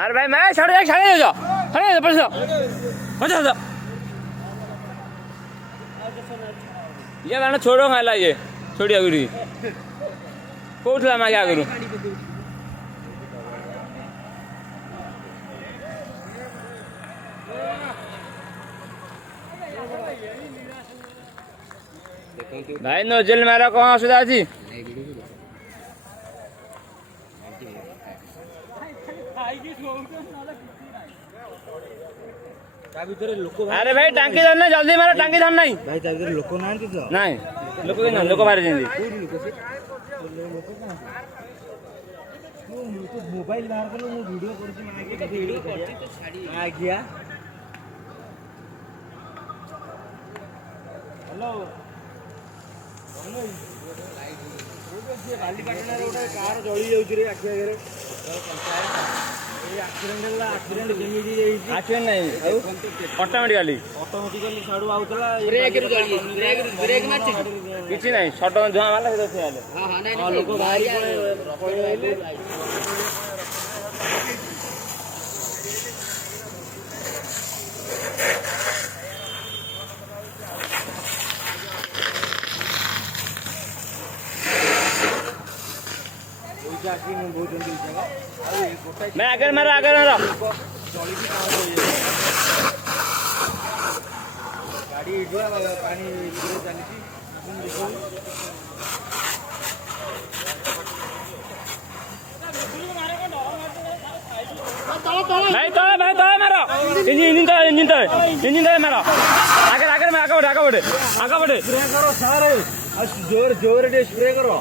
अरे भाई मैं छड़ जा छड़े जा पैसा मजा जा ये मैंने छोड़ो खाला ये छोड़ी अगुरी कोठला मैं क्या करूं भाई नोजल मेरा कौन असुविधा अच्छी अरे भाई टांकी धरना जल्दी मारो टांकी धरना ही भाई ता भीतर लोक नांती तो नहीं लोक के ना लोक बाहर जेंदी मोबाइल बाहर कलो मु वीडियो करछि माने के वीडियो करछि तो छाड़ी आ गया हेलो बाली पाटना रे ओटा कार जळी जाउछि रे आखि आगे रे एक्सीडेंट केमिति जाइछि एक्सीडेंट नहीं ऑटोमेटिकली साडू आउतला ब्रेक मारछि किछि नहीं शॉट धुआं वाला से थे आले हां हां नहीं लोक बाहर पळे मैं आगे मारो गाड़ी पानी चली भाई तो मारो इंजन तो मारो आगे मैं आगे बढ़े स्प्रे करो सारे जोर जोर दे स्प्रे करो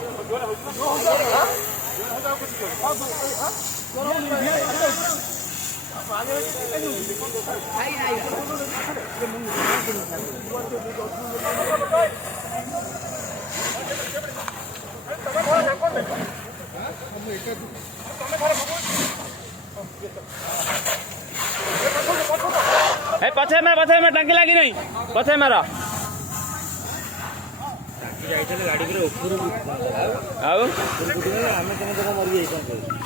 पछे में टांकी लगी नहीं पछे मारो गाड़ी ऊपर आउ आम तुम मरी जाइए